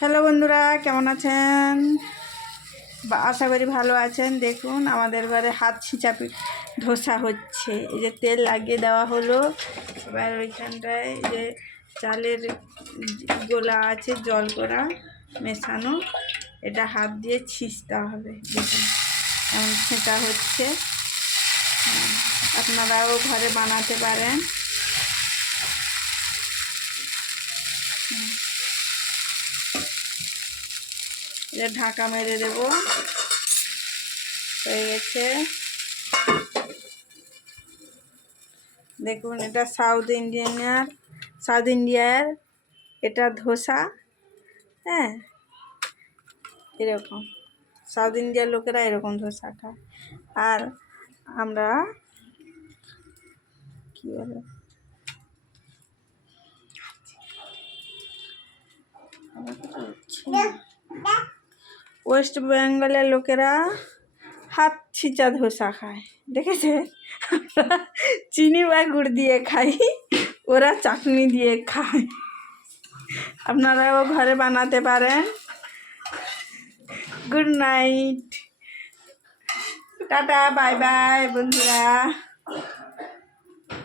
Hello বন্ধুরা, কেমন আছেন? আশা করি ভালো আছেন। দেখুন আমাদের ঘরে হাত ছিঁচা ধোসা হচ্ছে। এই যে তেল লাগিয়ে দেওয়া হলো। এবার ওইখানটায় যে চালের গোলা আছে, জল করা মেশানো, এটা হাত দিয়ে ছিঁচতে হবে। দেখুন এমন ছেঁচা হচ্ছে। আপনারাও ঘরে বানাতে পারেন। এটা ঢাকা মেরে দেব। হয়ে গেছে। দেখুন এটা সাউথ ইন্ডিয়ার এটা ধোসা। হ্যাঁ, এরকম সাউথ ইন্ডিয়ার লোকেরা এরকম ধোসা খায়। আর আমরা কী বলে ওয়েস্ট বেঙ্গলের লোকেরা হাত ছিঁচা ধোসা খায়। দেখেছে? আমরা চিনি বা গুড় দিয়ে খাই, ওরা চাটনি দিয়ে খায়। আপনারাও ঘরে বানাতে পারেন। Good night, tata, bye bye বন্ধুরা।